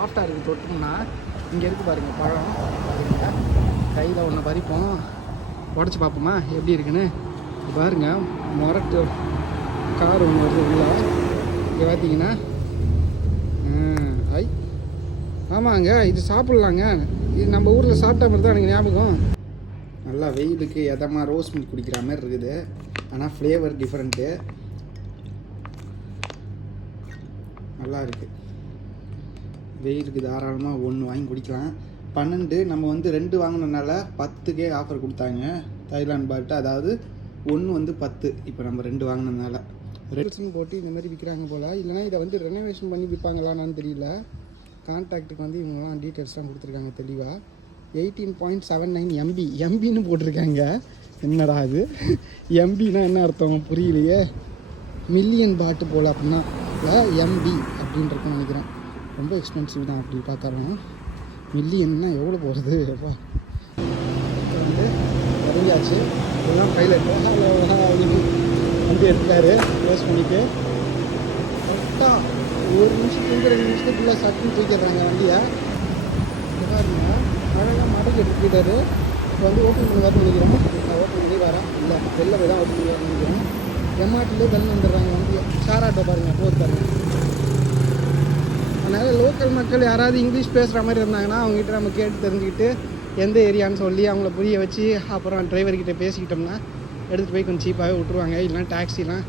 சாஃப்டாக இருக்குது தொட்டோம்னா. இங்கே இருக்குது பாருங்கள் பழம் பாருங்க. கையில் ஒன்று பறிப்போம், உடச்சி பார்ப்போமா எப்படி இருக்குன்னு. பாருங்க மொரட்டு கார் ஒன்று வருது உள்ள. இங்கே பார்த்தீங்கன்னா ஐ ஆமாங்க, இது சாப்பிட்லாங்க. இது நம்ம ஊரில் சாப்பிட்டா மாதிரி தான் எனக்கு ஞாபகம். நல்லா வெயிலுக்கு எதமாக ரோஸ் மில்க் குடிக்கிற மாதிரி இருக்குது. ஆனால் ஃப்ளேவர் டிஃப்ரெண்ட்டு, நல்லா இருக்குது. வெயிலுக்கு தாராளமாக ஒன்று வாங்கி குடிக்கலாம். 12 நம்ம வந்து 2 வாங்கினதுனால 10க்கே ஆஃபர் கொடுத்தாங்க தாய்லாந்து பாட்டு. அதாவது ஒன்று வந்து 10, இப்போ நம்ம 2 வாங்கினதுனால ரெடிஷன் போட்டு இந்த மாதிரி விற்கிறாங்க போல். இல்லைனா இதை வந்து ரெனோவேஷன் பண்ணி விற்பாங்களான்னு தெரியல. கான்டாக்டுக்கு வந்து இவங்கெல்லாம் டீட்டெயில்ஸ்லாம் கொடுத்துருக்காங்க தெளிவாக. 18.79 MB எம்பின்னு போட்டிருக்காங்க. என்னடா அது எம்பின்னா என்ன அர்த்தம் புரியலையே. மில்லியன் பாட்டு போல் அப்படின்னா எம்பி அப்படின்றதுன்னு நினைக்கிறேன். ரொம்ப எக்ஸ்பென்சிவ் தான் அப்படி பார்த்தாலும். மில்லியன்னா எவ்வளோ போகிறது அப்பா. வந்து இறங்கியாச்சு. இதெல்லாம் பைலட்டு வந்து எடுத்துட்டாரு க்ளோஸ் பண்ணிட்டு. கரெக்டாக 1 நிமிஷத்துக்கு 2 நிமிஷத்துக்குள்ளே சட்டுன்னு தூக்கிடுறாங்க வண்டியை. பாருங்க அழகாக மடக்கி எடுத்து போயிட்டாரு. இப்போ வந்து ஓப்பன் பண்ணி வரணும் நினைக்கிறோம். ஓப்பன் பண்ணி வரேன் இல்லை வெளில போய் தான் ஓப்பன் பண்ணி வரணும் நினைக்கிறோம். எம்ஆர்டிலே வெளில வந்துடுறாங்க வண்டியை. ஷாராட்டோ பாருங்கள் போர் பாருங்க. அதனால் லோக்கல் மக்கள் யாராவது இங்கிலீஷ் பேசுகிற மாதிரி இருந்தாங்கன்னா அவங்ககிட்ட நம்ம கேட்டு தெரிஞ்சுக்கிட்டு எந்த ஏரியான்னு சொல்லி அவங்கள புரிய வச்சு அப்புறம் டிரைவர்கிட்ட பேசிக்கிட்டோம்னா எடுத்துகிட்டு போய் கொஞ்சம் சீப்பாகவே விட்ருவாங்க. இல்லைனா டாக்ஸிலாம்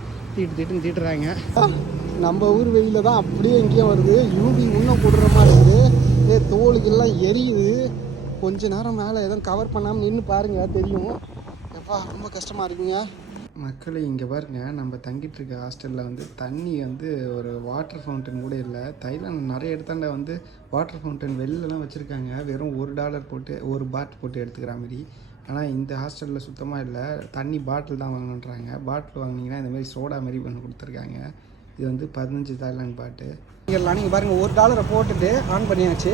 தீட்டுறாங்க. நம்ம ஊர் வெளியில் தான் அப்படியே எங்கேயும் வருது. யூபி இன்னும் போடுற மாதிரி இருக்குது. தோலுக்கெல்லாம் எரியுது. கொஞ்ச நேரம் மேலே எதுவும் கவர் பண்ணாமல் நின்று பாருங்கள் தெரியும். எப்பா ரொம்ப கஷ்டமாக இருக்குங்க. மக்களை இங்கே பாருங்க, நம்ம தங்கிட்டு இருக்க ஹாஸ்டலில் வந்து தண்ணி வந்து ஒரு வாட்டர் ஃபவுண்டன் கூட இல்லை. தைலாந்து நிறைய இடத்தாண்ட வந்து வாட்டர் ஃபவுண்டன் வெளிலலாம் வச்சுருக்காங்க. வெறும் $1 போட்டு 1 பாட் போட்டு எடுத்துக்கிற மாதிரி. ஆனால் இந்த ஹாஸ்டலில் சுத்தமாக இல்லை. தண்ணி பாட்டில் தான் வாங்கணுன்றாங்க. பாட்டில் வாங்கினீங்கன்னா இந்தமாரி சோடா மாரி பண்ணி கொடுத்துருக்காங்க. இது வந்து 15 தாய்லாந்து பாட்டு. நீங்கள் பாருங்கள் $1 போட்டுட்டு ஆன் பண்ணியாச்சு.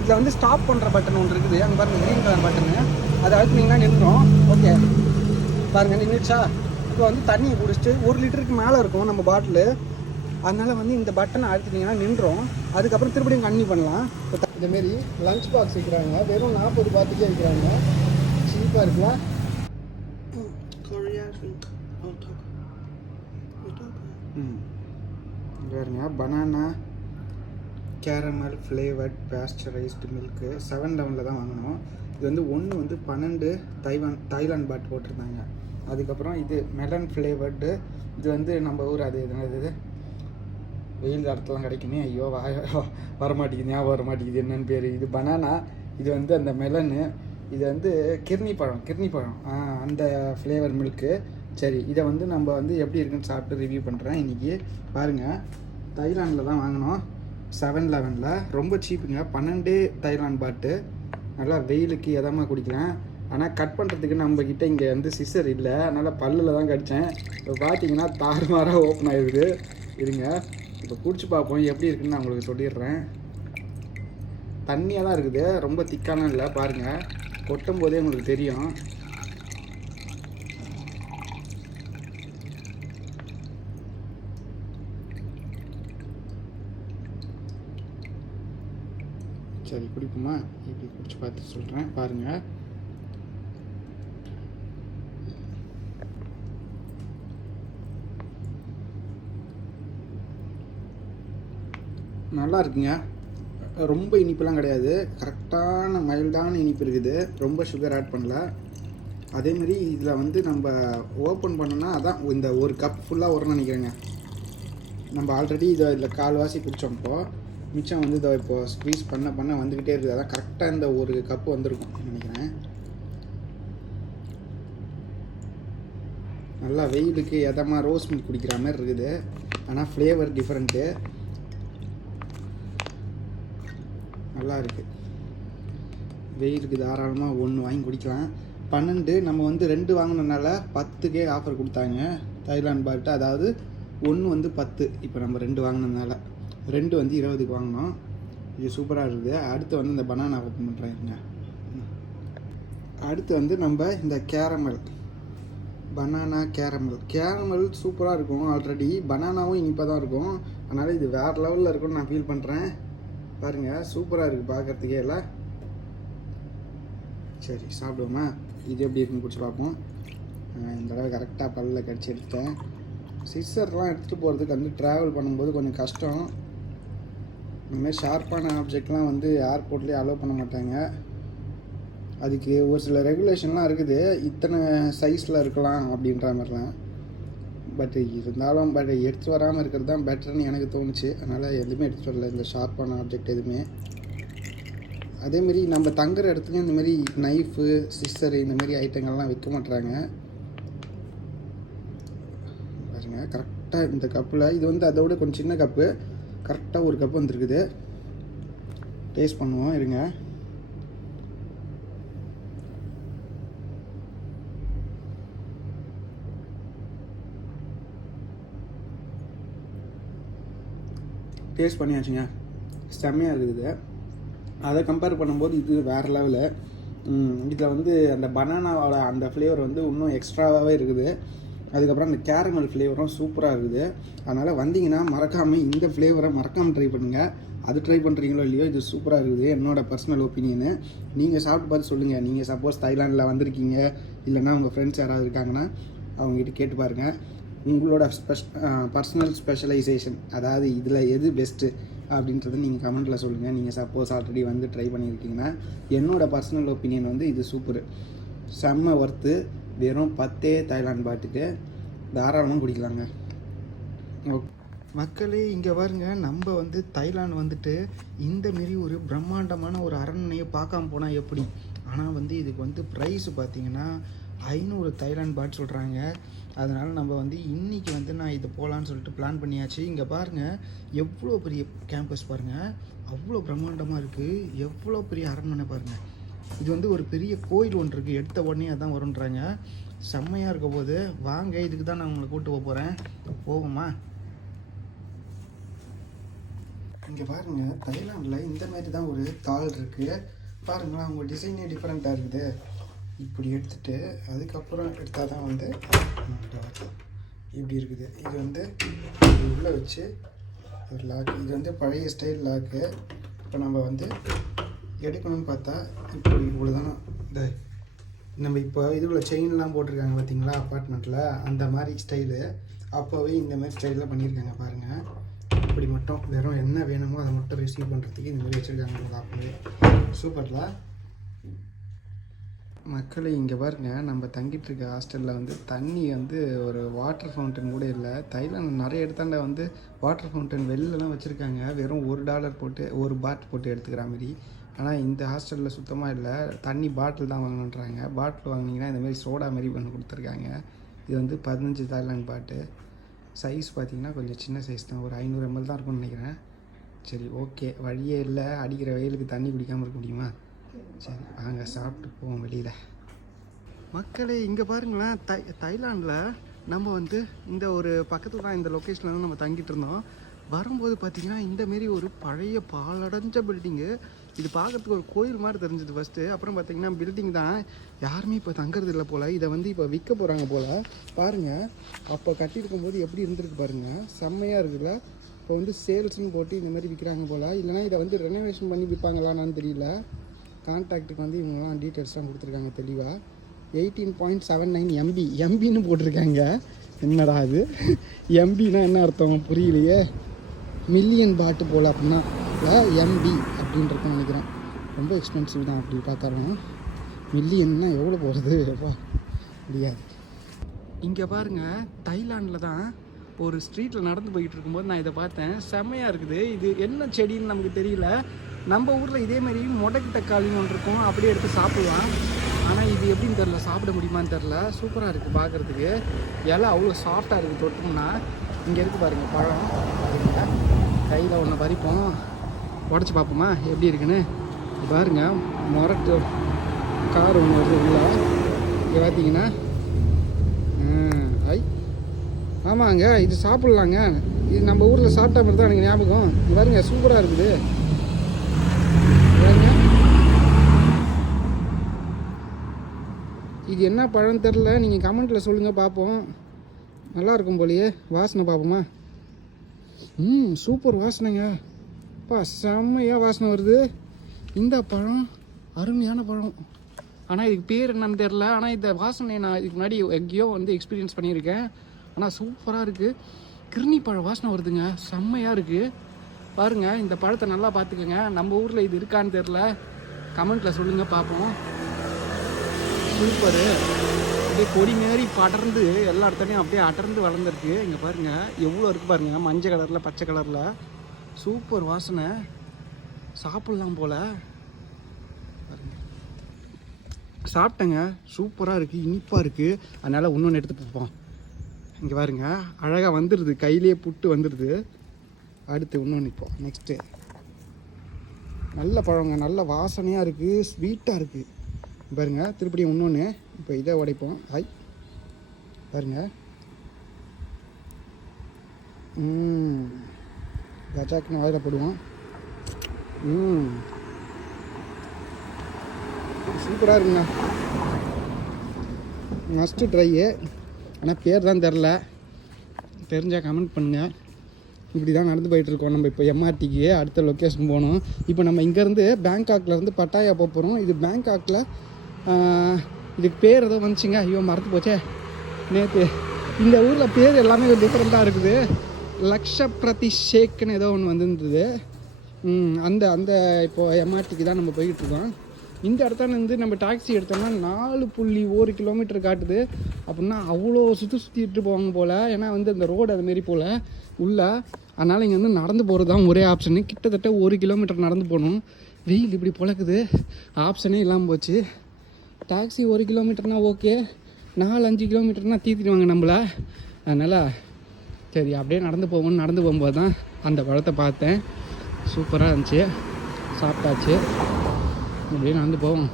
இதில் வந்து ஸ்டாப் பண்ணுற பட்டன் ஒன்று இருக்குது. அங்கே பாருங்கள் க்ரீன் கலர் பட்டனு. அதை அழுத்தினீங்கன்னா நின்றுடும். ஓகே பாருங்கள் நின்றுச்சா. இப்போ வந்து தண்ணியை குடிச்சிட்டு 1 லிட்டருக்கு மேலே இருக்கும் நம்ம பாட்டிலு. அதனால் வந்து இந்த பட்டனை அழுத்தினீங்கன்னா நின்றோம். அதுக்கப்புறம் திருப்படியும் கன்டினியூ பண்ணலாம். இதேமாரி லஞ்ச் பாக்ஸ் வைக்கிறாங்க. வெறும் 40 பாட்டுக்கே வைக்கிறாங்க. சீப்பாக இருக்கலாம். பாருங்க banana caramel flavoured pasteurised milk 7-Eleven தான் வாங்கணும். இது வந்து ஒன்று வந்து 12 தாய்லாந்து பாட் போட்டிருந்தாங்க. அதுக்கப்புறம் இது மெலன் ஃப்ளேவர்டு. இது வந்து நம்ம ஊர் அது என்னது வெயில் காலத்துலாம் கிடைக்குமே. ஐயோ வரமாட்டேங்குது, ஞாபகம் வரமாட்டேங்குது என்னென்னு பேர். இது பனானா. இது வந்து அந்த மெலனு. இது வந்து கிர்னி பழம் அந்த ஃப்ளேவர் மில்க்கு. சரி, இதை வந்து நம்ம வந்து எப்படி இருக்குன்னு சாப்பிட்டு ரிவ்யூ பண்ணுறேன் இன்றைக்கி. பாருங்கள் தைலாண்டில் தான் வாங்கினோம். 7-Eleven ரொம்ப சீப்புங்க. 12 தாய்லாந்து பாட்டு. நல்லா வெயிலுக்கு எதமாக குடிக்கலாம். ஆனால் கட் பண்ணுறதுக்கு நம்மக்கிட்ட இங்கே வந்து சிசர் இல்லை. அதனால் பல்லில் தான் கடித்தேன். இப்போ பார்த்தீங்கன்னா தாறுமாறாக ஓப்பன் ஆகிடுது. இருங்க இப்போ குடிச்சு பார்ப்போம் எப்படி இருக்குன்னு நான் உங்களுக்கு சொல்லிடுறேன். தண்ணியாக தான் இருக்குது, ரொம்ப திக்கான இல்லை. பாருங்கள் கொட்டும் போதே உங்களுக்கு தெரியும். சரி குடிப்போமா? இப்படி குடிச்சு பார்த்து சொல்கிறேன் பாருங்கள். நல்லா இருக்குங்க. ரொம்ப இனிப்புலாம் கிடையாது, கரெக்டான மைல்டான இனிப்பு இருக்குது. ரொம்ப சுகர் ஆட் பண்ணல. அதேமாரி இதில் வந்து நம்ம ஓப்பன் பண்ணோன்னா அதான் இந்த 1 கப் ஃபுல்லாக வரும்னு நினைக்கிறேங்க. நம்ம ஆல்ரெடி இதில் கால்வாசி குடித்தோம். மிச்சம் வந்து இதை இப்போ ஸ்க்வீஸ் பண்ண வந்துக்கிட்டே இருக்குது. அதான் கரெக்டாக இந்த 1 கப்பு வந்திருக்கும் நினைக்கிறேன். நல்லா வெயிலுக்கு எதமாக ரோஸ் மில்க் குடிக்கிற மாதிரி இருக்குது. ஆனால் ஃப்ளேவர் டிஃப்ரெண்ட்டு, நல்லா இருக்குது. வெயிலுக்கு தாராளமாக ஒன்று வாங்கி குடிக்கலாம். 12 நம்ம வந்து 2 வாங்கினதுனால 10க்கே ஆஃபர் கொடுத்தாங்க தாய்லாந்து பாட்டு. அதாவது ஒன்று வந்து 10, இப்போ நம்ம 2 வாங்கினதுனால 2 வந்து 20க்கு வாங்கினோம். இது சூப்பராக இருக்குது. அடுத்து வந்து இந்த பனானா ஓப்பன் பண்ணுறேங்க. அடுத்து வந்து நம்ம இந்த பனானா கேரமல் சூப்பராக இருக்கும். ஆல்ரெடி பனானாவும் இனிப்பாக தான் இருக்கும். அதனால் இது வேறு லெவலில் இருக்கும்னு நான் ஃபீல் பண்ணுறேன். பாருங்கள் சூப்பராக இருக்குது பார்க்குறதுக்கே எல்லாம். சரி சாப்பிடுவோமா? இது எப்படி இருக்குன்னு பிடிச்சி பார்ப்போம். இந்த தடவை கரெக்டாக பல்லில் கடிச்சு எடுத்தேன். சிஸ்ஸர்லாம் எடுத்துகிட்டு போகிறதுக்கு வந்து ட்ராவல் பண்ணும்போது கொஞ்சம் கஷ்டம். இந்தமாதிரி ஷார்ப்பான ஆப்ஜெக்ட்லாம் வந்து ஏர்போர்ட்லேயே அலோவ் பண்ண மாட்டாங்க. அதுக்கு ஒரு சில ரெகுலேஷன்லாம் இருக்குது, இத்தனை சைஸில் இருக்கலாம் அப்படின்ற மாதிரிலாம். பட் இருந்தாலும் எடுத்துகிட்டு வராமல் இருக்கிறது தான் பெட்டர்னு எனக்கு தோணுச்சு. அதனால் எதுவுமே எடுத்துகிட்டு வரல இந்த ஷார்ப்பான ஆப்ஜெக்ட் எதுவுமே. அதேமாரி நம்ம தங்குற இடத்துலையும் இந்தமாரி நைஃபு, சிஸ்ஸரு இந்தமாரி ஐட்டங்கள்லாம் வைக்க மாட்டுறாங்க. பாருங்கள் கரெக்டாக இந்த கப்பில், இது வந்து அதோட கொஞ்சம் சின்ன கப்பு, கரெக்டாக ஒரு கப்பு வந்துருக்குது. டேஸ்ட் பண்ணுவோம் இருங்க. டேஸ்ட் பண்ணியாச்சுங்க, செம்மையாக இருக்குது. அதை கம்பேர் பண்ணும்போது இது வேறு லெவலு. இதில் வந்து அந்த பனானாவோட அந்த ஃப்ளேவர் வந்து இன்னும் எக்ஸ்ட்ராவாகவே இருக்குது. அதுக்கப்புறம் அந்த கேரமல் ஃப்ளேவரும் சூப்பராக இருக்குது. அதனால் வந்தீங்கன்னா மறக்காமல் இந்த ஃப்ளேவரை மறக்காமல் ட்ரை பண்ணுங்கள். அது ட்ரை பண்ணுறீங்களோ இல்லையோ, இது சூப்பராக இருக்குது. என்னோடய பர்சனல் ஒப்பீனியனு. நீங்கள் சாப்பிட்டு பார்த்து சொல்லுங்கள். நீங்கள் சப்போஸ் தாய்லாண்டில் வந்திருக்கீங்க, இல்லைன்னா உங்கள் ஃப்ரெண்ட்ஸ் யாராவது இருக்காங்கன்னா அவங்ககிட்ட கேட்டு பாருங்கள். உங்களோட பர்சனல் ஸ்பெஷலைசேஷன், அதாவது இதில் எது பெஸ்ட்டு அப்படின்றத நீங்கள் கமெண்ட்டில் சொல்லுங்கள். நீங்கள் சப்போஸ் ஆல்ரெடி வந்து ட்ரை பண்ணியிருக்கீங்கன்னா. என்னோடய பர்சனல் ஒப்பீனியன் வந்து இது சூப்பரு, செம்ம ஒர்த்து. வெறும் 10 தாய்லாந்து பாட்டுக்கு தாராளமாக குடிக்கலாங்க. ஓகே மக்களே, இங்கே பாருங்க, நம்ம வந்து தாய்லாந்து வந்துட்டு இந்தமாரி ஒரு பிரம்மாண்டமான ஒரு அரண்மனையை பார்க்காம போனால் எப்படி? ஆனால் வந்து இதுக்கு வந்து ப்ரைஸு பார்த்தீங்கன்னா 500 தாய்லாந்து பாட் சொல்கிறாங்க. அதனால் நம்ம வந்து இன்றைக்கி வந்து நான் இது போகலான்னு சொல்லிட்டு பிளான் பண்ணியாச்சு. இங்கே பாருங்கள் எவ்வளோ பெரிய கேம்பஸ் பாருங்கள், அவ்வளோ பிரம்மாண்டமாக இருக்குது. எவ்வளோ பெரிய அரண்மனை பாருங்கள். இது வந்து ஒரு பெரிய கோயில் ஒன்று இருக்குது, எடுத்த உடனே அதான் வரும்ன்றாங்க. செம்மையாக இருக்க போது வாங்க, இதுக்கு தான் நான் உங்களை கூப்பிட்டு போக போகிறேன். போவோமா? இங்கே பாருங்கள், தாய்லாண்டில் இந்த மாதிரி தான் ஒரு தாள் இருக்குது. பாருங்களேன், அவங்க டிசைனே டிஃப்ரெண்ட்டாக இருக்குது. இப்படி எடுத்துகிட்டு அதுக்கப்புறம் எடுத்தால் தான் வந்து இப்படி இருக்குது. இது வந்து உள்ளே வச்சு ஒரு லாக். இது வந்து பழைய ஸ்டைல் லாக்கு. இப்போ நம்ம வந்து எடுக்கணும்னு பார்த்தா இப்படி இவ்வளோ தானே. இந்த நம்ம இப்போ இதுக்குள்ள செயின்லாம் போட்டிருக்காங்க பார்த்தீங்களா அப்பார்ட்மெண்ட்டில், அந்த மாதிரி ஸ்டைலு. அப்போவே இந்த மாதிரி ஸ்டைலில் பண்ணியிருக்காங்க பாருங்கள். இப்படி மட்டும் வெறும் என்ன வேணுமோ அதை மட்டும் ரிசீவ் பண்ணுறதுக்கு இந்த மாதிரி வச்சுருக்காங்க. அப்போவே சூப்பரில். மக்களே இங்கே பாருங்க, நம்ம தங்கிட்டு இருக்க ஹாஸ்டலில் வந்து தண்ணி வந்து ஒரு வாட்டர் ஃபவுண்டன் கூட இல்லை. தாய்லாந்து நிறைய இடத்தாண்ட வந்து வாட்டர் ஃபவுண்டன் வெளிலலாம் வச்சுருக்காங்க, வெறும் $1 போட்டு ஒரு பாட் போட்டு எடுத்துக்கிற மாதிரி. ஆனால் இந்த ஹாஸ்டலில் சுத்தமாக இல்லை, தண்ணி பாட்டில் தான் வாங்கணுன்றாங்க. பாட்டில் வாங்கினீங்கன்னா இந்தமாரி சோடா மாரி பண்ணி கொடுத்துருக்காங்க. இது வந்து 15 தாய்லாந்து பாட்டு. சைஸ் பார்த்திங்கன்னா கொஞ்சம் சின்ன சைஸ் தான், ஒரு 500 ml தான் இருக்கும்னு நினைக்கிறேன். சரி ஓகே, வழியே இல்லை, அடிக்கிற வெயிலுக்கு தண்ணி குடிக்காமல் இருக்க முடியுமா? சரி வாங்க சாப்பிட்டு போவோம் வெளியில். மக்களே இங்கே பாருங்களேன், தாய்லாண்டில் நம்ம வந்து இந்த ஒரு பக்கத்தில் தான் இந்த லொக்கேஷனில் தான் நம்ம தங்கிட்டு இருந்தோம். வரும்போது பார்த்திங்கன்னா இந்தமாரி ஒரு பழைய பாலடைஞ்ச பில்டிங்கு. இது பார்க்குறதுக்கு ஒரு கோயில் மாதிரி தெரிஞ்சது ஃபஸ்ட்டு. அப்புறம் பார்த்திங்கன்னா பில்டிங் தான், யாருமே இப்போ தங்குறது இல்லை போல். இதை வந்து இப்போ விற்க போகிறாங்க போல். பாருங்கள், அப்போ கட்டியிருக்கும்போது எப்படி இருந்திருக்கு பாருங்கள், செம்மையாக இருக்குல்ல. இப்போ வந்து சேல்ஸ்ன்னு போட்டு இந்த மாதிரி விற்கிறாங்க போல். இல்லைனா இதை வந்து ரெனோவேஷன் பண்ணி விற்பாங்களான்னு தெரியல. கான்டாக்டுக்கு வந்து இவங்கெல்லாம் டீட்டெயில்ஸ்லாம் கொடுத்துருக்காங்க தெளிவாக. 18.79 MB எம்பின்னு போட்டிருக்காங்க. என்னடா அது எம்பினா என்ன அர்த்தம் புரியலையே. மில்லியன் பாட்டு போல் அப்படின்னா எம்பி அப்படின்றத நினைக்கிறேன். ரொம்ப எக்ஸ்பென்சிவ் தான் அப்படி பார்த்தாலும். மில்லியன்னா எவ்வளோ போகிறது அப்பா, முடியாது. இங்கே பாருங்கள், தாய்லாண்டில் தான் ஒரு ஸ்ட்ரீட்டில் நடந்து போய்கிட்டு இருக்கும்போது நான் இதை பார்த்தேன். செம்மையாக இருக்குது. இது என்ன செடின்னு நமக்கு தெரியல. நம்ம ஊரில் இதேமாரி முடக்கு தக்காளின்னு ஒன்று இருக்கும், அப்படியே எடுத்து சாப்பிடுவான். ஆனால் இது எப்படின்னு தெரில, சாப்பிட முடியுமான்னு தெரில. சூப்பராக இருக்குது பார்க்குறதுக்கு. இலை அவ்வளோ சாஃப்டாக இருக்குது தொட்டோம்னா. இங்கே இருக்குது பாருங்கள் பழம். பாருங்கள், கையில் ஒன்று பறிப்போம், உடச்சி பார்ப்போமா எப்படி இருக்குன்னு. பாருங்கள், முரட்டு கார் ஒன்று வருது உள்ள. இங்கே பார்த்தீங்கன்னா ஐ ஆமாங்க, இது சாப்பிட்லாங்க. இது நம்ம ஊரில் சாப்பிட்டா மாதிரி தான் எனக்கு ஞாபகம். இது பாருங்க, சூப்பராக இருக்குது. இது என்ன பழம் தெரில, நீங்கள் கமெண்ட்டில் சொல்லுங்கள் பார்ப்போம். நல்லா இருக்கும் போலையே. வாசனை பார்ப்போமா? சூப்பர் வாசனைங்க. அப்பா செம்மையாக வாசனை வருது. இந்த பழம் அருமையான பழம். ஆனால் இதுக்கு பேர் என்னன்னு தெரில. ஆனால் இந்த வாசனை நான் இதுக்கு முன்னாடி எங்கேயோ வந்து எக்ஸ்பீரியன்ஸ் பண்ணியிருக்கேன். ஆனால் சூப்பராக இருக்குது. கிருணி பழம் வாசனை வருதுங்க, செம்மையாக இருக்குது. பாருங்கள், இந்த பழத்தை நல்லா பார்த்துக்கோங்க. நம்ம ஊரில் இது இருக்கான்னு தெரில, கமெண்ட்டில் சொல்லுங்கள் பார்ப்போம். சூப்பரு. அப்படியே கொடி மாரி படர்ந்து எல்லா இடத்துலையும் அப்படியே அடர்ந்து வளர்ந்துருக்கு. இங்கே பாருங்கள் எவ்வளோ இருக்குது பாருங்கள், மஞ்சள் கலரில் பச்சை கலரில். சூப்பர் வாசனை, சாப்பிட்லாம் போல். சாப்பிட்டேங்க, சூப்பராக இருக்குது, இனிப்பாக இருக்குது. அதனால் இன்னொன்று எடுத்து பார்ப்போம். இங்கே பாருங்க, அழகாக வந்துடுது, கையிலே புட்டு வந்துடுது. அடுத்து இன்னொன்று நிற்போம். நெக்ஸ்ட்டு நல்ல பழங்க, நல்ல வாசனையாக இருக்குது, ஸ்வீட்டாக இருக்குது. பாருங்க, திருப்படியும் இன்னொன்று. இப்போ இதை உடைப்போம். ஹாய் பாருங்க. கஜாக்குன்னு வாயில போடுவோம். சூப்பராக இருக்குங்க, மஸ்ட்டு ட்ரையு. ஆனால் பேர் தான் தெரில, தெரிஞ்சால் கமெண்ட் பண்ணுங்கள். இப்படி தான் நடந்து போயிட்டுருக்கோம். நம்ம இப்போ எம்ஆர்டிக்கு அடுத்த லொக்கேஷன் போகணும். இப்போ நம்ம இங்கேருந்து பேங்காக்லேருந்து பட்டாயா போக போகிறோம். இது பேங்காக்கில் இதுக்கு பேர் ஏதோ வந்துச்சுங்க, ஐயோ மறந்து போச்சே நேற்று. இந்த ஊரில் பேர் எல்லாமே டிஃப்ரெண்ட்டாக இருக்குது. லக்ஷப்ரதி ஷேக்குன்னு ஏதோ ஒன்று வந்துருந்தது. அந்த அந்த இப்போது எம்ஆர்டிக்கு தான் நம்ம போய்கிட்டுருக்கோம். இந்த இடத்துல இருந்து நம்ம டாக்ஸி எடுத்தோம்னா 4.1 கிலோமீட்டர் காட்டுது. அப்படின்னா அவ்வளோ சுற்றிட்டு போவாங்க போல். ஏன்னா வந்து இந்த ரோடு அதுமாரி போல் உள்ள. அதனால் இங்கே வந்து நடந்து போகிறது தான் ஒரே ஆப்ஷனு. கிட்டத்தட்ட 1 கிலோமீட்டர் நடந்து போகணும். வெயில் இப்படி பொழக்குது, ஆப்ஷனே இல்லாமல் போச்சு. டாக்ஸி 1 கிலோமீட்டர்னால் ஓகே, 4-5 கிலோமீட்டர்னால் தீத்திடுவாங்க நம்மளை. அதனால் சரி அப்படியே நடந்து போவோம்னு நடந்து போகும்போது தான் அந்த பழத்தை பார்த்தேன். சூப்பராக இருந்துச்சு, சாப்பிட்டாச்சு. அப்படியே நடந்து போவோம்.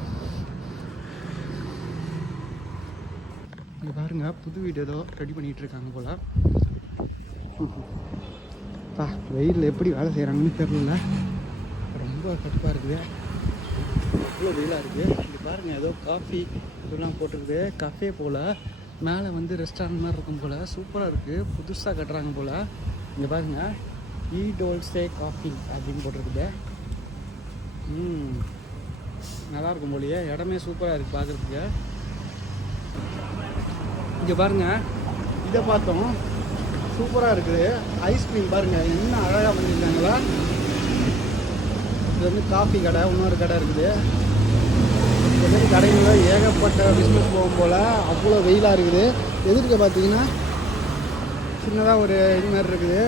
இங்கே பாருங்க, புது வீடு ஏதோ ரெடி பண்ணிகிட்டு இருக்காங்க போல். வெயிலில் எப்படி வேலை செய்கிறாங்கன்னு தெரியல, ரொம்ப கடுப்பாக இருக்குது, அவ்வளோ வெயிலாக இருக்குது. இங்கே பாருங்கள், ஏதோ காஃபி இதெல்லாம் போட்டுருக்குது, கஃபே போல். மேலே வந்து ரெஸ்டாரண்ட் மாதிரி இருக்கும் போல். சூப்பராக இருக்குது, புதுசாக கட்டுறாங்க போல். இங்கே பாருங்கள், டோல்சே காஃபி அப்படின்னு போட்டிருக்குது. நல்லாயிருக்கும் போலியே, இடமே சூப்பராக இருக்குது பார்க்குறதுக்கு. இங்கே பாருங்கள், இதை பார்த்தோம், சூப்பராக இருக்குது. ஐஸ்கிரீம் பாருங்கள் என்ன அழகாக பண்ணியிருக்காங்களா. இது வந்து காஃபி கடை, இன்னொரு கடை இருக்குது. இந்த மாதிரி கடைகளில் ஏகப்பட்ட பிஸ்னஸ் போகும் போல். அவ்வளோ வெயிலாக இருக்குது. எதிர்க்க பார்த்தீங்கன்னா சின்னதாக ஒரு இது மாதிரி இருக்குது,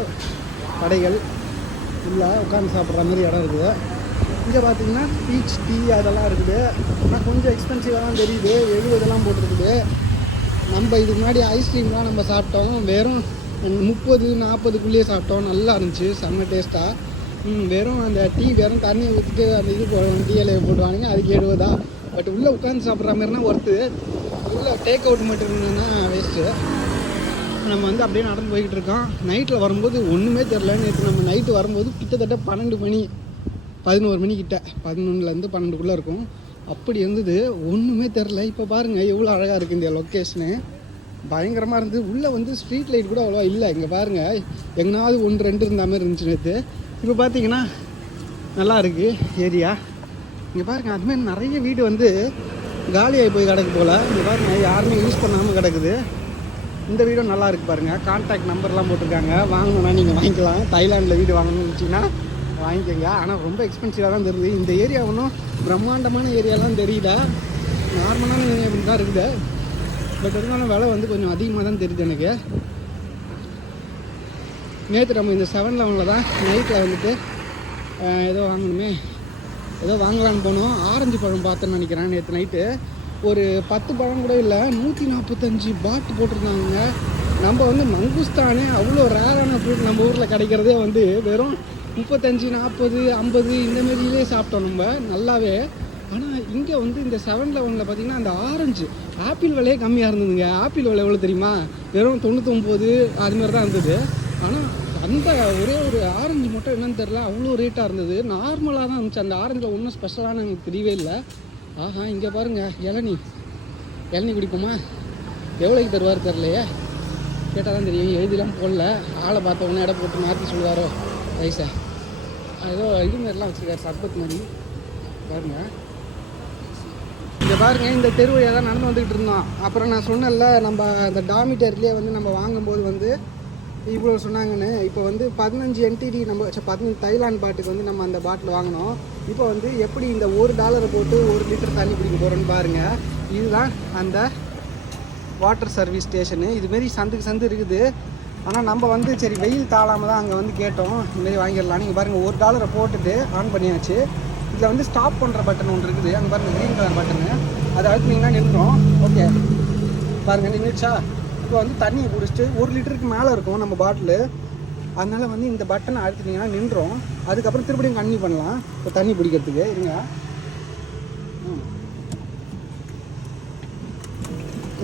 கடைகள் உள்ள உட்காந்து சாப்பிட்ற மாதிரி இடம் இருக்குது. இங்கே பார்த்தீங்கன்னா பீச் டீ அதெல்லாம் இருக்குது. ஆனால் கொஞ்சம் எக்ஸ்பென்சிவாக தான் தெரியுது, 70 போட்டிருக்குது. நம்ம இதுக்கு முன்னாடி ஐஸ்கிரீம்லாம் நம்ம சாப்பிட்டோம், வெறும் 30-40 சாப்பிட்டோம். நல்லா இருந்துச்சு, செம்ம டேஸ்ட்டாக. வெறும் அந்த டீ வெறும் தண்ணி ஊற்றிட்டு அந்த இது டீ இலையை போட்டுவானுங்க, அதுக்கு 70. பட் உள்ளே உட்காந்து சாப்பிட்ற மாதிரினா ஒர்த்து. உள்ளே டேக் அவுட் மட்டும் இருந்ததுன்னா வேஸ்ட்டு. நம்ம வந்து அப்படியே நடந்து போய்கிட்டு இருக்கோம். நைட்டில் வரும்போது ஒன்றுமே தெரில. நேற்று நம்ம நைட்டு வரும்போது கிட்டத்தட்ட 12 மணி 11 மணிக்கிட்ட, 11லேருந்து 12க்குள்ளே இருக்கும். அப்படி இருந்தது, ஒன்றுமே தெரில. இப்போ பாருங்கள் எவ்வளோ அழகாக இருக்குது இந்த லொக்கேஷனு, பயங்கரமாக இருந்தது. உள்ளே வந்து ஸ்ட்ரீட் லைட் கூட அவ்வளோவா இல்லை. இங்கே பாருங்கள், எங்கனாவது 1-2 இருந்த மாதிரி இருந்துச்சு நேற்று. இப்போ பார்த்தீங்கன்னா நல்லா இருக்குது ஏரியா. இங்கே பாருங்கள், அதுமாதிரி நிறைய வீடு வந்து காலியாகி போய் கிடக்கு போல். இங்கே பாருங்கள், யாருமே யூஸ் பண்ணாமல் கிடக்குது. இந்த வீடும் நல்லா இருக்குது பாருங்கள். கான்டாக்ட் நம்பர்லாம் போட்டிருக்காங்க, வாங்கணுன்னா நீங்கள் வாங்கிக்கலாம். தாய்லாண்டில் வீடு வாங்கணும்னு நினச்சிங்கன்னா வாங்கிக்கோங்க. ஆனால் ரொம்ப எக்ஸ்பென்சிவாக தான் தெரியுது. இந்த ஏரியா ஒன்றும் பிரம்மாண்டமான ஏரியாலாம் தெரியல, நார்மலான ஏரியா அப்படி தான் இருக்குது. பட் இருந்தாலும் விலை வந்து கொஞ்சம் அதிகமாக தான் தெரியுது எனக்கு. நேற்று நம்ம இந்த 7-Eleven தான் நைட்டில் வந்துட்டு ஏதோ வாங்கணுமே, ஏதோ வாங்கலான்னு போனோம். ஆரஞ்சு பழம் பார்த்தேன்னு நினைக்கிறேன். நேற்று நைட்டு ஒரு 10 பழம் கூட இல்லை, 145 பாட்டு போட்டிருந்தாங்க. நம்ம வந்து மங்குஸ்தானே அவ்வளோ ரேரான ஃப்ரூட் நம்ம ஊரில் கிடைக்கிறதே வந்து வெறும் 35, 40, 50 இந்தமாரியிலே சாப்பிட்டோம் நம்ம நல்லாவே. ஆனால் இங்கே வந்து இந்த 7-Eleven பார்த்திங்கன்னா அந்த ஆரஞ்சு ஆப்பிள் விலையே கம்மியாக இருந்ததுங்க. ஆப்பிள் விலை எவ்வளோ தெரியுமா? வெறும் 99 அதுமாதிரி தான் இருந்தது. ஆனால் அந்த ஒரே ஒரு ஆரஞ்சு மட்டும் என்னன்னு தெரில, அவ்வளோ ரேட்டாக இருந்தது. நார்மலாக தான் இருந்துச்சு. அந்த ஆரஞ்சில் ஒன்றும் ஸ்பெஷலான எனக்கு தெரியவே இல்லை. ஆஹா, இங்கே பாருங்கள், இளநீ குடிப்போமா? எவ்வளோக்கு தருவார் தெரிலையே, கேட்டால் தான் தெரியும். எழுதிலாம் போடல, ஆளை பார்த்த உடனே இடம் போட்டு மாற்றி சொல்லுவாரோ வயசை. ஏதோ இது மாதிரிலாம் வச்சுருக்காரு, சர்பத் மாதிரி பாருங்கள். இங்கே பாருங்கள், இந்த தெரு வழியாக தான் நடந்து வந்துக்கிட்டு இருந்தோம். அப்புறம் நான் சொன்னேன்ல, நம்ம அந்த டாமிட்டர்லேயே வந்து நம்ம வாங்கும்போது வந்து இவ்வளோ சொன்னாங்கன்னு. இப்போ வந்து 15 NTD நம்ம 15 தைலாண்ட் பாட்டுக்கு வந்து நம்ம அந்த பாட்டில் வாங்கினோம். இப்போ வந்து எப்படி இந்த $1 போட்டு 1 லிட்டர் தண்ணி குடிக்க போகிறோன்னு பாருங்கள். இதுதான் அந்த வாட்டர் சர்வீஸ் ஸ்டேஷனு. இதுமாரி சந்துக்கு சந்து இருக்குது. ஆனால் நம்ம வந்து சரி வெயில் தாழாமல் தான் அங்கே வந்து கேட்டோம், இதுமாரி வாங்கிடலாம். நீங்கள் பாருங்கள், $1 போட்டுட்டு ஆன் பண்ணியாச்சு. இதில் வந்து ஸ்டாப் பண்ணுற பட்டன் ஒன்று இருக்குது, அங்கே பாருங்கள் க்ரீன் கலர் பட்டனு. அதை அழுத்தினீங்கன்னா நின்றுடும். ஓகே பாருங்கள், நின்றுச்சா? இப்போ வந்து தண்ணியை குடிச்சிட்டு 1 லிட்டருக்கு மேலே இருக்கும் நம்ம பாட்டிலு. அதனால் வந்து இந்த பட்டனை அழுத்தினீங்கன்னா நின்றுடும். அதுக்கப்புறம் திருப்படியும் கன்டினியூ பண்ணலாம் இப்போ தண்ணி பிடிக்கிறதுக்கு. இருங்க,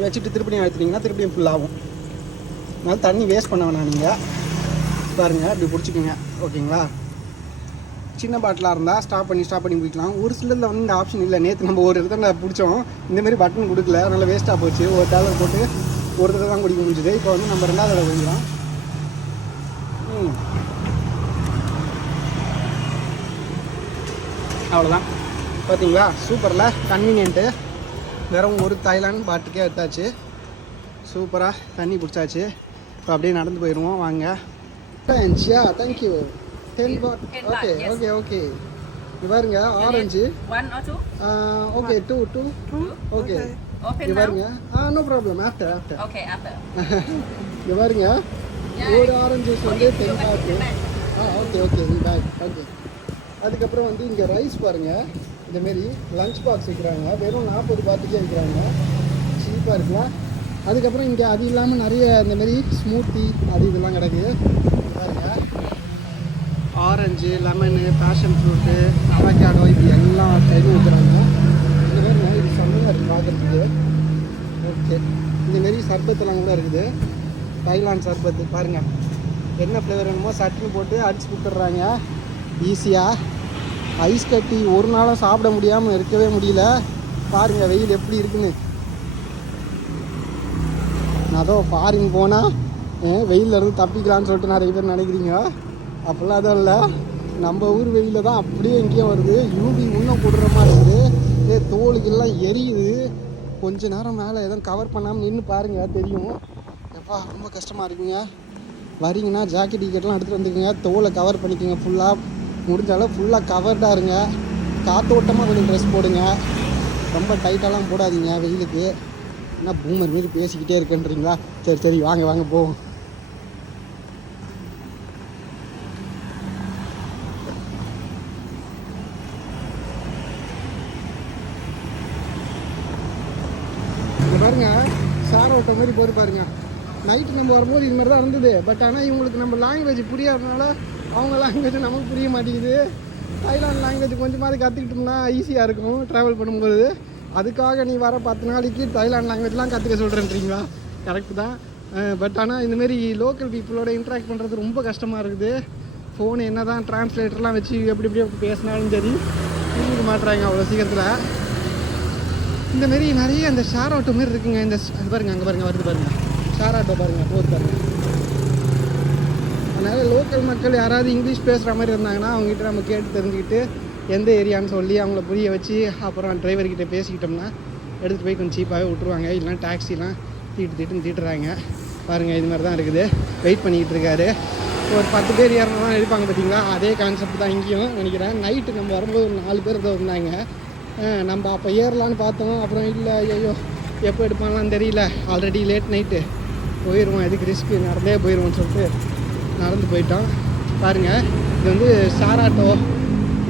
வச்சுட்டு திருப்படியும் அழுத்தினீங்கன்னா திருப்படியும் ஃபுல்லாகும். அதனால் தண்ணி வேஸ்ட் பண்ண வேணாம். நீங்கள் பாருங்கள், இப்படி பிடிச்சிக்கோங்க. ஓகேங்களா? சின்ன பாட்டிலாக இருந்தால் ஸ்டாப் பண்ணி பிடிக்கலாம். ஒரு சிலரில் வந்து இந்த ஆப்ஷன் இல்லை. நேற்று நம்ம ஒரு இடத்துல பிடிச்சோம், இந்தமாரி பட்டன் கொடுக்கல, அதனால் வேஸ்ட்டாக போச்சு. $1 போட்டு ஒரு தடவை தான் குடிக்க முடிஞ்சுது. இப்போ வந்து நம்ம 2வது தடவை குடிக்கலாம். அவ்வளோதான். பார்த்தீங்களா, சூப்பரில் கன்வீனியன்ட்டு. வெறும் ஒரு தாய்லாந்து பாட்டுக்கே எடுத்தாச்சு. சூப்பராக தண்ணி பிடிச்சாச்சு. இப்போ அப்படியே நடந்து போயிடுவோம் வாங்க. Thank you. 10 baht. Okay, yes. Okay. இது பாருங்க, orange 1 or 2? Okay, 2. Okay. Open இது now? பாருங்க, no problem. After. Okay, after. இது பாருங்க, ஒரு ஆரஞ்சு ஜூஸ் வந்து 10 baht. Okay, in bag. Okay. அதுக்கப்புறம் வந்து இங்கே ரைஸ் பாருங்கள், இந்தமாரி லஞ்ச் பாக்ஸ் வைக்கிறாங்க. வெறும் 40 பாட்டுக்கே வைக்கிறாங்க. சீப்பாக இருக்கலாம். அதுக்கப்புறம் இங்கே அது இல்லாமல் நிறைய இந்தமாரி ஸ்மூத்தி அது இதெல்லாம் கிடக்கு. பாருங்கள், orange, lemon, passion fruit, avocado, இது எல்லா டைமும் வைக்கிறாங்க. இந்த பாருங்க, இது செம்மையாக இருக்குது பார்க்குறதுக்கு. ஓகே, இந்தமாரி சர்பத்தெல்லாம் கூட இருக்குது. தைலாண்ட் சர்பத்து பாருங்கள், என்ன ஃப்ளேவர் வேணுமோ சட்னி போட்டு அடித்து கொடுத்துட்றாங்க ஈஸியாக. ஐஸ் கட்டி ஒரு நாளும் சாப்பிட முடியாமல் இருக்கவே முடியல. பாருங்கள் வெயில் எப்படி இருக்குன்னு. அதோ ஃபாரின் போனால் வெயிலேருந்து தப்பிக்கலான்னு சொல்லிட்டு நிறைய பேர் நினைக்கிறீங்க. அப்படிலாம் அதுவும் இல்லை, நம்ம ஊர் வெயிலில் தான் அப்படியே எங்கேயும் வருது. யூவி இன்னும் கொடுற மாதிரி இருக்குது. தோலுக்கெல்லாம் எரியுது. கொஞ்ச நேரம் மேலே எதுவும் கவர் பண்ணாமல் நின்று பாருங்கள், தெரியும். எப்பா ரொம்ப கஷ்டமாக இருக்குங்க. வரீங்கன்னா ஜாக்கெட் டிக்கெட்லாம் எடுத்துகிட்டு வந்துக்குங்க. தோலை கவர் பண்ணிக்கோங்க ஃபுல்லாக. முடிஞ்சாலும் ஃபுல்லாக கவர்டாக இருங்க. காற்றோட்டமாக கொஞ்சம் ட்ரெஸ் போடுங்க. ரொம்ப டைட்டாலாம் போடாதீங்க வெயிலுக்கு. என்ன பூமர் மாரி பேசிக்கிட்டே இருக்குன்றீங்களா? சரி வாங்க போவோம். இங்கே பாருங்க, சார ஓட்ட மாதிரி போய் பாருங்க. நைட்டு நம்ம வரும்போது இது மாதிரி தான் இருந்தது. பட் ஆனால் இவங்களுக்கு நம்ம லாங்குவேஜ் புரியாதனால அவங்க லாங்குவேஜ் நமக்கு புரிய மாட்டேங்குது. தாய்லாந்து லாங்குவேஜ் கொஞ்சமாவது கற்றுக்கிட்டோம்னா ஈஸியாக இருக்கும் ட்ராவல் பண்ணும்போது. அதுக்காக நீ வர 10 நாளைக்கு தாய்லாந்து லாங்குவேஜ்லாம் கற்றுக்க சொல்கிறேன்றீங்களா? கரெக்டு தான். பட் ஆனால் இந்தமாரி லோக்கல் பீப்புளோட இன்ட்ராக்ட் பண்ணுறது ரொம்ப கஷ்டமாக இருக்குது. ஃபோனு என்ன தான் ட்ரான்ஸ்லேட்டர்லாம் வச்சு எப்படி பேசினாலும் சரி புரிஞ்சுக்க மாட்டுறாங்க அவ்வளோ சீக்கிரத்தில். இந்தமாரி நிறைய அந்த ஷேர் ஆட்டோ மாரி இருக்குங்க. இந்த பாருங்கள், அங்கே பாருங்கள் வருது பாருங்கள், ஷேர் ஆட்டோ பாருங்கள் போகுது பாருங்கள். அதனால் லோக்கல் மக்கள் யாராவது இங்கிலீஷ் பேசுகிற மாதிரி இருந்தாங்கன்னா அவங்ககிட்ட நம்ம கேட்டு தெரிஞ்சுக்கிட்டு எந்த ஏரியான்னு சொல்லி அவங்கள புரிய வச்சு அப்புறம் டிரைவர்கிட்ட பேசிக்கிட்டோம்னா எடுத்துகிட்டு போய் கொஞ்சம் சீப்பாகவே விட்ருவாங்க. இல்லைனா டாக்ஸிலாம் தீட்டுறாங்க. பாருங்கள், இது மாதிரி தான் இருக்குது. வெயிட் பண்ணிக்கிட்டு இருக்காரு. ஒரு 10 பேர் ஏறலாம் எடுப்பாங்க பார்த்தீங்களா? அதே கான்செப்ட் தான் இங்கேயும் நினைக்கிறேன். நைட்டு நம்ம வரும்போது ஒரு 4 பேர் தான் இருந்தாங்க. நம்ம அப்போ ஏறலான்னு பார்த்தோம். அப்புறம் இல்லை, ஐயோ எப்போ எடுப்பாங்களான்னு தெரியல, ஆல்ரெடி லேட் நைட்டு, போயிடுவோம், எதுக்கு ரிஸ்க்கு, நடந்தே போயிடுவோம்னு சொல்லிட்டு நடந்து போயிட்டோம். பாருங்கள், இது வந்து ஷேர் ஆட்டோ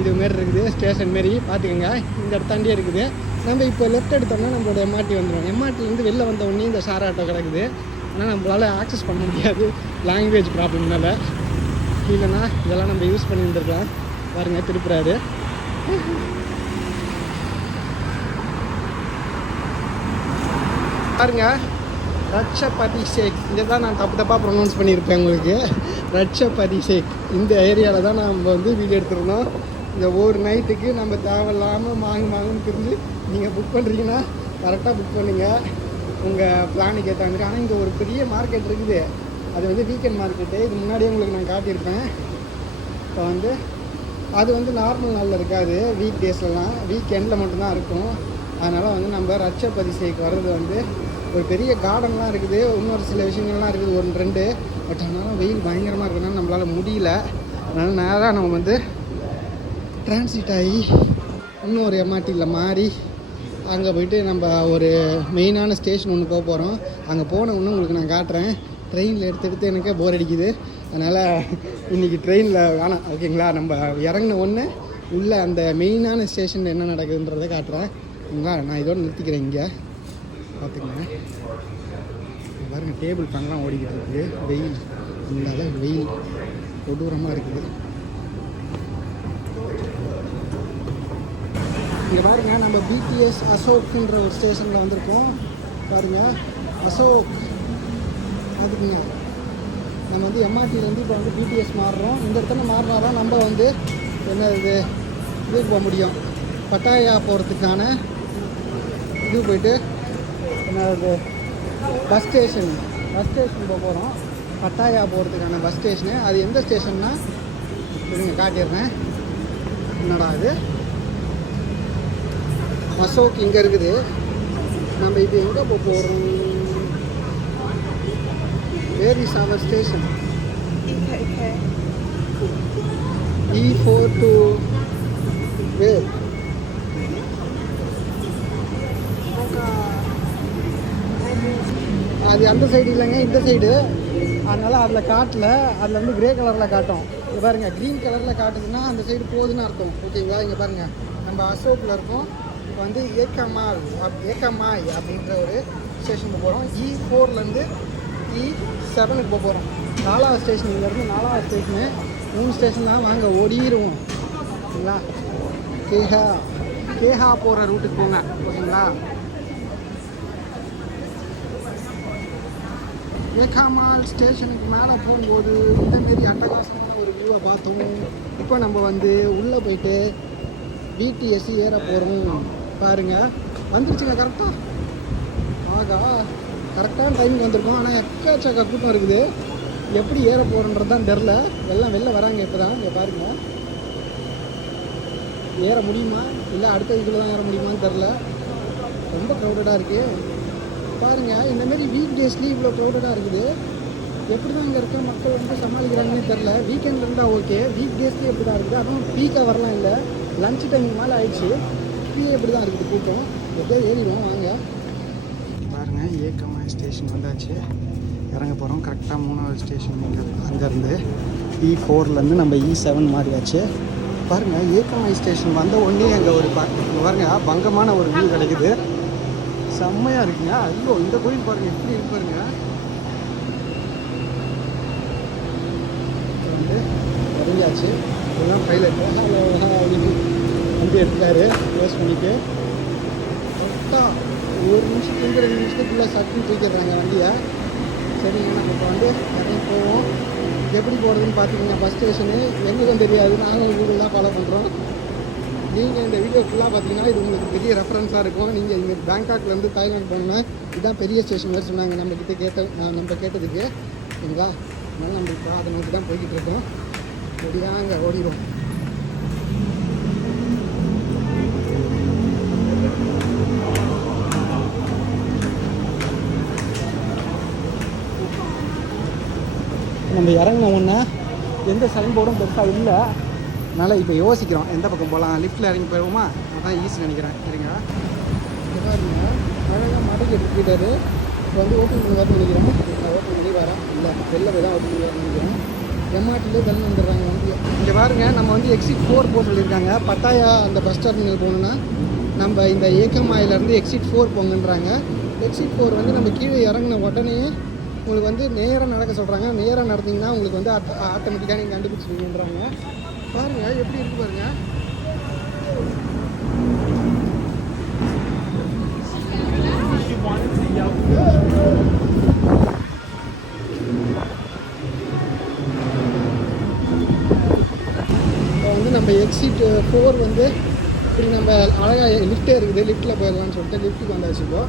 இதுமாரி இருக்குது, ஸ்டேஷன் மாரி பார்த்துக்கோங்க. இந்த இடத்தாண்டியே இருக்குது. நம்ம இப்போ லெஃப்ட் எடுத்தோம்னா நம்மளோட எம்ஆர்டி வந்துடும். எம்ஆர்டிலேருந்து வெளில வந்த உடனே இந்த ஷேர் ஆட்டோ கிடக்குது. ஆனால் நம்மளால் ஆக்சஸ் பண்ண முடியாது லாங்குவேஜ் ப்ராப்ளம்னால. இல்லைன்னா இதெல்லாம் நம்ம யூஸ் பண்ணியிருந்துருக்கலாம். பாருங்கள், திருப்புறாரு. பாருங்கள், ரட்சபதி ஷேக். இதை தான் நான் தப்பாக ப்ரொனவுன்ஸ் பண்ணியிருப்பேன் உங்களுக்கு. ரட்சபதி ஷேக் இந்த ஏரியாவில் தான் நம்ம வந்து வீடியோ எடுத்துருந்தோம். இந்த ஒரு நைட்டுக்கு நம்ம தேவையில்லாமல் மாங்குன்னு தெரிஞ்சு நீங்கள் புக் பண்ணுறீங்கன்னா கரெக்டாக புக் பண்ணுங்கள் உங்கள் பிளானுக்கு ஏற்ற மாதிரி. ஆனால் இங்கே ஒரு பெரிய மார்க்கெட் இருக்குது. அது வந்து வீக்கெண்ட் மார்க்கெட்டு. இது முன்னாடியே உங்களுக்கு நான் காட்டியிருப்பேன். இப்போ வந்து அது வந்து நார்மல் நாளில் இருக்காது, வீக் டேஸ்லலாம், வீக் எண்டில் மட்டும்தான் இருக்கும். அதனால் வந்து நம்ம ரட்சபதிசைக்கு வர்றது வந்து ஒரு பெரிய கார்டன்லாம் இருக்குது, இன்னொரு சில விஷயங்கள்லாம் இருக்குது, 1-2. பட் ஆனாலும் வெயில் பயங்கரமாக இருக்கிறதுனால நம்மளால் முடியல. அதனால் நேராக நம்ம வந்து டிரான்சிட் ஆகி இன்னொரு எம்ஆர்டியில் மாறி அங்கே போயிட்டு நம்ம ஒரு மெயினான ஸ்டேஷன் ஒன்று போக போகிறோம். அங்கே போன ஒன்று உங்களுக்கு நான் காட்டுறேன். ட்ரெயினில் எடுத்து எனக்கே போர் அடிக்குது, அதனால் இன்றைக்கி ட்ரெயினில் வேணாம், ஓகேங்களா? நம்ம இறங்கின ஒன்று உள்ளே அந்த மெயினான ஸ்டேஷனில் என்ன நடக்குதுன்றதை காட்டுறேன், ஓகேங்களா? நான் இதோடு நிறுத்திக்கிறேன். இங்கே பார்த்துக்கங்க, பாருங்க டேபிள் ஃபேன்லாம் ஓடிக்கிட்டு இருக்குது. வெயில், இந்த வெயில் கொடூரமாக இருக்குது. இங்கே பாருங்கள், நம்ம பிடிஎஸ் அசோக்குன்ற ஒரு ஸ்டேஷனில் வந்திருக்கோம். பாருங்கள், அசோக். அதுக்குங்க நம்ம வந்து எம்ஆர்டிலேருந்து இப்போ வந்து பிடிஎஸ் மாறுறோம். இந்த இடத்துல மாறினா தான் நம்ம வந்து என்ன இதுக்கு போக முடியும், பட்டாயா போகிறதுக்கான இது போயிட்டு என்னது பஸ் ஸ்டேஷன் போக போகிறோம். பட்டாயா போகிறதுக்கான பஸ் ஸ்டேஷனு. அது எந்த ஸ்டேஷன்னா நீங்கள் காட்டிடுறேன். என்னடா அது, அசோக் இங்கே இருக்குது. நம்ம இப்போ எங்கே போக போகிறோம்? Where is our station? E4 to where? அது அந்த சைடு இல்லைங்க, இந்த சைடு. அதனால் அதில் காட்டல, அதில் வந்து கிரே கலரில் காட்டும். இங்கே பாருங்கள், க்ரீன் கலரில் காட்டுதுன்னா அந்த சைடு போகுதுன்னு அர்த்தம், ஓகேங்களா? இங்கே பாருங்கள், நம்ம அசோக்கில் இருக்கோம். இப்போ வந்து ஏக்கமாய் அப்படின்ற ஒரு ஸ்டேஷனுக்கு போகிறோம். E4லேருந்து E7க்கு போக போகிறோம். 4வது ஸ்டேஷன்லேருந்து 4வது ஸ்டேஷனு 3 ஸ்டேஷன் தான். வாங்க ஓடிடுவோம், ஓகேங்களா? கேஹா போகிற ரூட்டுக்கு போங்க, ஓகேங்களா? ஏகாமால் ஸ்டேஷனுக்கு மேலே போகும்போது இந்தமாரி அட்டகாசமான ஒரு வியூவை பார்த்தோம். இப்போ நம்ம வந்து உள்ளே போயிட்டு பிடிஎஸ் ஏற போகிறோம். பாருங்கள், வந்துருச்சுங்க கரெக்டாக. ஆகா, கரெக்டான டைமுக்கு வந்திருக்கோம். ஆனால் எக்கச்சக்க கூட்டம் இருக்குது. எப்படி ஏற போகிறோன்றது தான் தெரில. எல்லாம் வெளில வராங்க இப்போ தான். இங்கே பாருங்கள், ஏற முடியுமா இல்லை அடுத்த இதில் தான் ஏற முடியுமான்னு தெரில. ரொம்ப க்ரௌடடாக இருக்குது. பாருங்கள், இந்தமாரி வீக் டேஸ்லேயும் இவ்வளோ க்ரௌடடாக இருக்குது. எப்படி தான் இங்கே இருக்க மக்கள் வந்து சமாளிக்கிறாங்கன்னு தெரில. வீக்கெண்ட் இருந்தால் ஓகே, வீக் டேஸ்லேயும் எப்படி தான் இருக்குது. அதுவும் பீக்காக வரலாம் இல்லை, லன்ச் டைமுக்கு மேலே ஆயிடுச்சு. இப்பயே எப்படி தான் இருக்குது கூட்டம். எப்படியோ ஏறிடுவோம், வாங்க. பாருங்கள், ஏக்கமாய் ஸ்டேஷன் வந்தாச்சு, இறங்க போகிறோம். கரெக்டாக 3வது ஸ்டேஷன் அங்கேருந்து E4லேருந்து நம்ம E7 மாறியாச்சு. பாருங்கள், ஏக்கமாய் ஸ்டேஷன் வந்த உடனே அங்கே ஒரு பாருங்கள் பங்கமான ஒரு வியூ கிடைக்குது. செம்மையாக இருக்குங்க. ஐயோ, இந்த கோயில் பாருங்கள் எப்படி இருப்பாருங்க. வந்து இறங்கியாச்சு. இதெல்லாம் பைலட் வண்டி எடுத்துக்காரு க்ளோஸ் பண்ணிவிட்டு. கரெக்டாக 1 நிமிஷத்துலேருந்து 2 நிமிஷத்துக்குள்ளே சட்டுன்னு தூக்கிடுறாங்க வண்டியை. சரிங்க, நம்ம இப்போ வந்து இறங்கி போவோம். எப்படி போகிறதுன்னு பார்த்துக்கிங்க. பஸ் ஸ்டேஷனு எங்களுக்கும் தெரியாது, நாங்களும் கூகுள் தான் ஃபாலோ பண்ணுறோம். நீங்கள் இந்த வீடியோ ஃபுல்லாக பார்த்தீங்கன்னா இது உங்களுக்கு பெரிய ரெஃபரன்ஸாக இருக்கும். நீங்கள் இங்கே பேங்காக்லேருந்து தாய்லாந்து போனோன்னா இதுதான் பெரிய ஸ்டேஷன் மாதிரி சொன்னாங்க நம்ம கேட்டதுக்கு, சரிங்களா? அதனால் நம்ம இப்போ அதை நோக்கி தான் போய்கிட்டு இருக்கோம். ரெடியாக அங்கே ஓடிடுவோம். நம்ம இறங்கின ஒன்றா எந்த சைன் போர்டும் பெருசாக இல்லை. அதனால் இப்போ யோசிக்கிறோம் எந்த பக்கம் போகலாம். லிஃப்ட்டில் இறங்கி போயிடுவோமா? அதான் ஈஸி நினைக்கிறேன். சரிங்க, அழகாக மடக்கி எடுத்துக்கிட்டாரு. இப்போ வந்து ஓப்பன் பண்ணி வரணும்னு நினைக்கிறோம். ஓப்பன் பண்ணி வரேன் இல்லை, வெளில போய் தான் ஓப்பன் பண்ணி வரணும்னு நினைக்கிறோம். எம்ஆர்டிலே வெளில வந்துடுறாங்க வண்டி. இங்கே பாருங்கள், நம்ம வந்து எக்ஸிட் 4 போக சொல்லியிருக்காங்க. பட்டாயா அந்த பஸ் டெர்மினல் போகணுன்னா நம்ம இந்த ஏக்கமாயிலேருந்து எக்ஸிட் 4 போங்கன்றாங்க. எக்ஸிட் 4 வந்து நம்ம கீழே இறங்கின உடனே உங்களுக்கு வந்து நேராக நடக்க சொல்கிறாங்க. நேராக நடத்திங்கன்னா உங்களுக்கு வந்து ஆட்டோமேட்டிக்காக நீங்கள் கண்டுபிடிச்சிருக்கீங்கன்றாங்க. பாருங்கள் எப்படி இருக்கு பாருங்கள். இப்போ வந்து நம்ம எக்ஸிட் 4 வந்து இப்படி நம்ம அழகாக லிஃப்ட்டே இருக்குது, லிஃப்ட்டில் போயிடலான்னு சொல்லிட்டு லிஃப்ட்டுக்கு வந்தாச்சு. இப்போ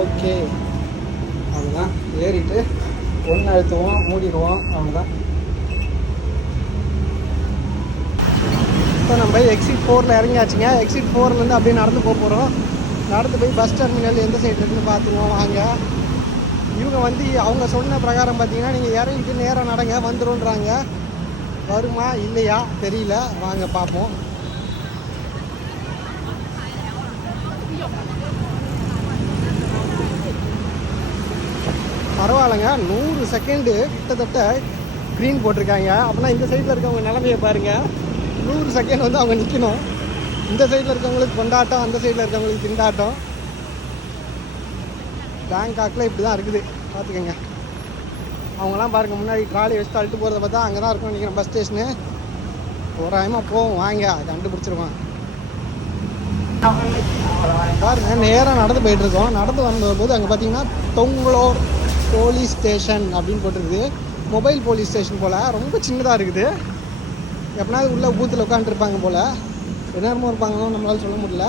ஓகே, அதுதான் ஏறிட்டு ஒன்று அழுத்துவோம், மூடிடுவோம், அவ்வளோதான். ஸோ நம்ம எக்ஸிட் 4ல் இறங்கியாச்சுங்க. எக்ஸிட் 4லேருந்து அப்படியே நடந்து போக போகிறோம். நடந்து போய் பஸ் டெர்மினல் எந்த சைடு இருக்குன்னு பார்த்துருவோம் வாங்க. இவங்க வந்து அவங்க சொன்ன பிரகாரம் பார்த்தீங்கன்னா நீங்கள் இறங்கிட்டு நேராக நடங்க வந்துடும்ன்றாங்க. வருமா இல்லையா தெரியல, வாங்க பார்ப்போம். பரவாயில்லைங்க, 100 செகண்டு கிட்டத்தட்ட க்ரீன் போட்டிருக்காங்க. அப்படின்னா இந்த சைடில் இருக்கவங்க நிலமையை பாருங்கள். 100 செகண்ட் வந்து அவங்க நிற்கணும். இந்த சைடில் இருக்கவங்களுக்கு கொண்டாட்டம், அந்த சைடில் இருக்கவங்களுக்கு திண்டாட்டம். பேங்காக்கில் இப்படி தான் இருக்குது பார்த்துக்கோங்க. அவங்களாம் பாருங்கள் முன்னாடி ட்ராலி வச்சு தள்ளிட்டு போகிறத பார்த்தா அங்கே தான் இருக்கும் நினைக்கிறேன் பஸ் ஸ்டேஷனு. தோராயமாக போவோம் வாங்க, கண்டுபிடிச்சிருவான். பாருங்க நேராக நடந்து போயிட்டுருக்கோம். நடந்து வந்தபோது அங்கே பார்த்தீங்கன்னா தொங்களூர் போலீஸ் ஸ்டேஷன் அப்படின்னு போட்டிருக்குது. மொபைல் போலீஸ் ஸ்டேஷன் போல் ரொம்ப சின்னதாக இருக்குது. எப்படின்னா உள்ளே பூத்தில் உட்காந்துருப்பாங்க போல், என்னமோ இருப்பாங்களோ நம்மளால சொல்ல முடியல.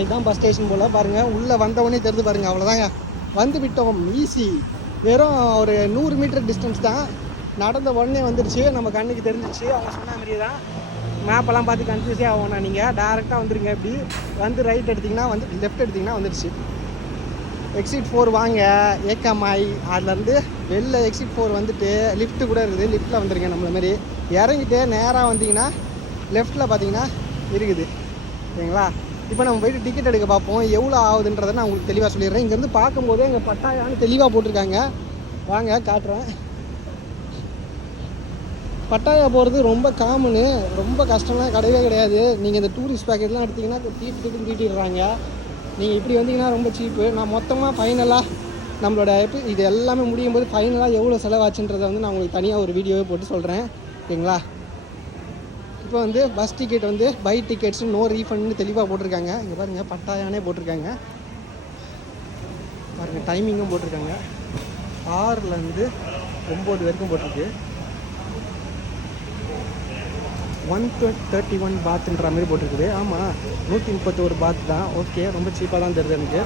இதுதான் பஸ் ஸ்டேஷன் போல் பாருங்கள். உள்ளே வந்தவொடனே தெரிஞ்சு பாருங்கள், அவ்வளோதாங்க வந்து விட்டோம். ஈஸி, வெறும் ஒரு 100 மீட்டர் டிஸ்டன்ஸ் தான். நடந்த உடனே வந்துடுச்சு, நம்ம கண்ணுக்கு தெரிஞ்சிச்சு. அவங்க சொன்ன மாதிரியே தான். மேப்பெல்லாம் பார்த்து கன்ஃபியூஸே ஆகும்ண்ணா. நீங்கள் டேரெக்டாக வந்துடுங்க. இப்படி வந்து ரைட் எடுத்திங்கன்னா வந்து லெஃப்ட் எடுத்திங்கன்னா வந்துடுச்சு. எக்ஸிட் 4 வாங்க ஏக்கமாய். அதுலேருந்து வெளில எக்ஸிட் 4 வந்துட்டு லிஃப்ட்டு கூட இருக்குது. லிஃப்ட்டில் வந்துடுங்க. நம்மள மாதிரி இறங்கிட்டு நேராக வந்தீங்கன்னா லெஃப்ட்டில் பார்த்தீங்கன்னா இருக்குது சரிங்களா. இப்போ நம்ம போய்ட்டு டிக்கெட் எடுக்க பார்ப்போம் எவ்வளோ ஆகுதுன்றதை நான் உங்களுக்கு தெளிவாக சொல்லிடுறேன். இங்கேருந்து பார்க்கும்போதே எங்கள் பட்டாயான்னு தெளிவாக போட்டிருக்காங்க. வாங்க காட்டுறேன். பட்டாயா போகிறது ரொம்ப காமனு, ரொம்ப கஷ்டம்லாம் கிடையவே கிடையாது. நீங்கள் இந்த டூரிஸ்ட் பேக்கேஜ்லாம் எடுத்திங்கன்னா தீட்டிடுறாங்க. நீங்கள் இப்படி வந்தீங்கன்னா ரொம்ப சீப்பு. நான் மொத்தமாக ஃபைனலாக நம்மளோட இது எல்லாமே முடியும் போது ஃபைனலாக எவ்வளோ செலவாச்சுன்றதை வந்து நான் உங்களுக்கு தனியாக ஒரு வீடியோவே போட்டு சொல்கிறேன் ஓகேங்களா. இப்போ வந்து பஸ் டிக்கெட் வந்து பை டிக்கெட்ஸு நோ ரீஃபண்ட்னு தெளிவாக போட்டிருக்காங்க. இங்கே பாருங்கள் பட்டாயானே போட்டிருக்காங்க. பாருங்கள் டைமிங்கும் போட்டிருக்காங்க. 6லேருந்து 9 வரைக்கும் போட்டிருக்கு. 131 பாத்துன்ற மாதிரி போட்டிருக்குது. ஆமாம் 131 பாத் தான். ஓகே, ரொம்ப சீப்பாக தான் தெரியுது எனக்கு.